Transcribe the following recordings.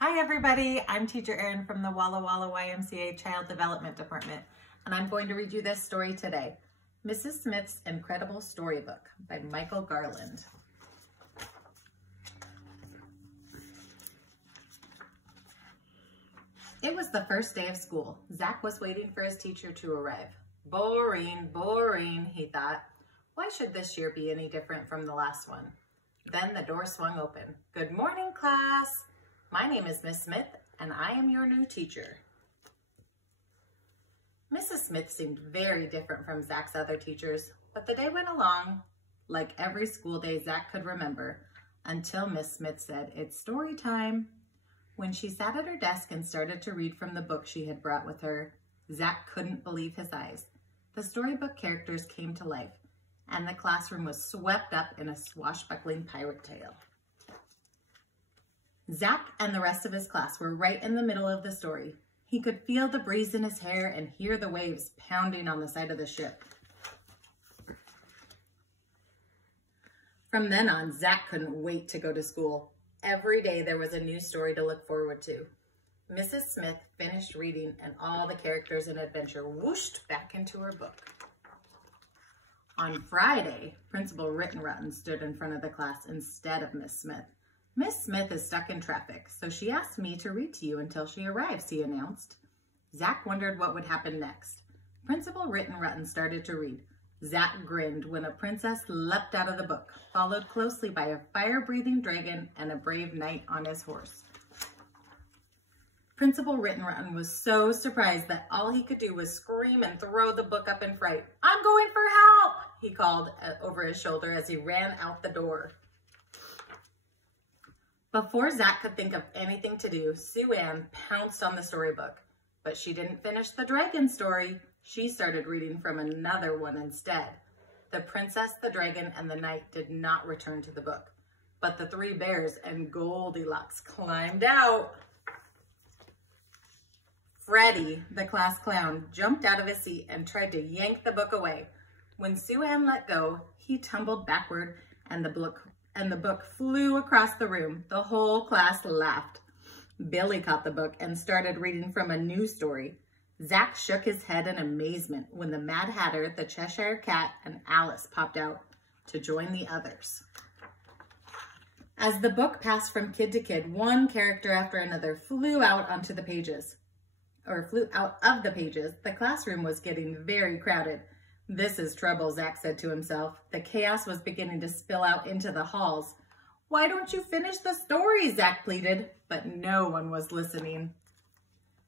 Hi everybody, I'm Teacher Erin from the Walla Walla YMCA Child Development Department, and I'm going to read you this story today, Mrs. Smith's Incredible Storybook by Michael Garland. It was the first day of school. Zach was waiting for his teacher to arrive. Boring, boring, he thought. Why should this year be any different from the last one? Then the door swung open. Good morning, class. My name is Miss Smith, and I am your new teacher. Mrs. Smith seemed very different from Zach's other teachers, but the day went along like every school day Zach could remember, until Miss Smith said, "It's story time." When she sat at her desk and started to read from the book she had brought with her, Zach couldn't believe his eyes. The storybook characters came to life, and the classroom was swept up in a swashbuckling pirate tale. Zach and the rest of his class were right in the middle of the story. He could feel the breeze in his hair and hear the waves pounding on the side of the ship. From then on, Zach couldn't wait to go to school. Every day there was a new story to look forward to. Mrs. Smith finished reading and all the characters in adventure whooshed back into her book. On Friday, Principal Rittenrotten stood in front of the class instead of Miss Smith. Miss Smith is stuck in traffic, so she asked me to read to you until she arrives, he announced. Zach wondered what would happen next. Principal Rittenrotten started to read. Zach grinned when a princess leapt out of the book, followed closely by a fire-breathing dragon and a brave knight on his horse. Principal Rittenrotten was so surprised that all he could do was scream and throw the book up in fright. "I'm going for help," he called over his shoulder as he ran out the door. Before Zach could think of anything to do, Sue Ann pounced on the storybook. But she didn't finish the dragon story. She started reading from another one instead. The princess, the dragon, and the knight did not return to the book, but the three bears and Goldilocks climbed out. Freddie, the class clown, jumped out of his seat and tried to yank the book away. When Sue Ann let go, he tumbled backward and the book flew across the room. The whole class laughed. Billy caught the book and started reading from a new story. Zach shook his head in amazement when the Mad Hatter, the Cheshire Cat, and Alice popped out to join the others. As the book passed from kid to kid, one character after another flew out of the pages. The classroom was getting very crowded. "This is trouble," Zach said to himself. The chaos was beginning to spill out into the halls. "Why don't you finish the story?" Zach pleaded, but no one was listening.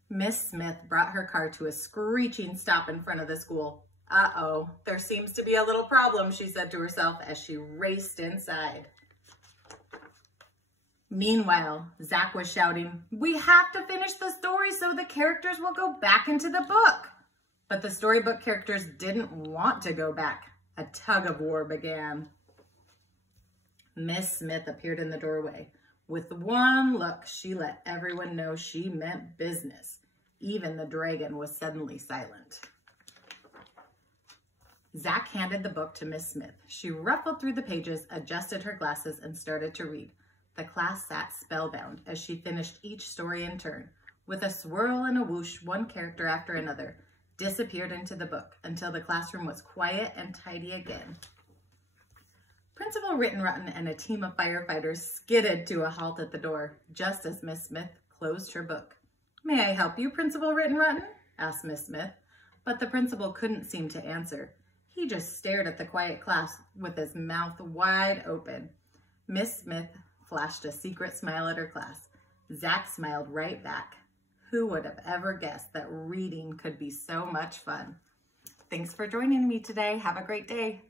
Miss Smith brought her car to a screeching stop in front of the school. "Uh-oh, there seems to be a little problem," she said to herself as she raced inside. Meanwhile, Zach was shouting, "We have to finish the story so the characters will go back into the book." But the storybook characters didn't want to go back. A tug of war began. Miss Smith appeared in the doorway. With one look, she let everyone know she meant business. Even the dragon was suddenly silent. Zach handed the book to Miss Smith. She ruffled through the pages, adjusted her glasses, and started to read. The class sat spellbound as she finished each story in turn. With a swirl and a whoosh, one character after another disappeared into the book until the classroom was quiet and tidy again. Principal Rittenrotten and a team of firefighters skidded to a halt at the door, just as Miss Smith closed her book. "May I help you, Principal Rittenrotten?" asked Miss Smith, but the principal couldn't seem to answer. He just stared at the quiet class with his mouth wide open. Miss Smith flashed a secret smile at her class. Zach smiled right back. Who would have ever guessed that reading could be so much fun? Thanks for joining me today. Have a great day.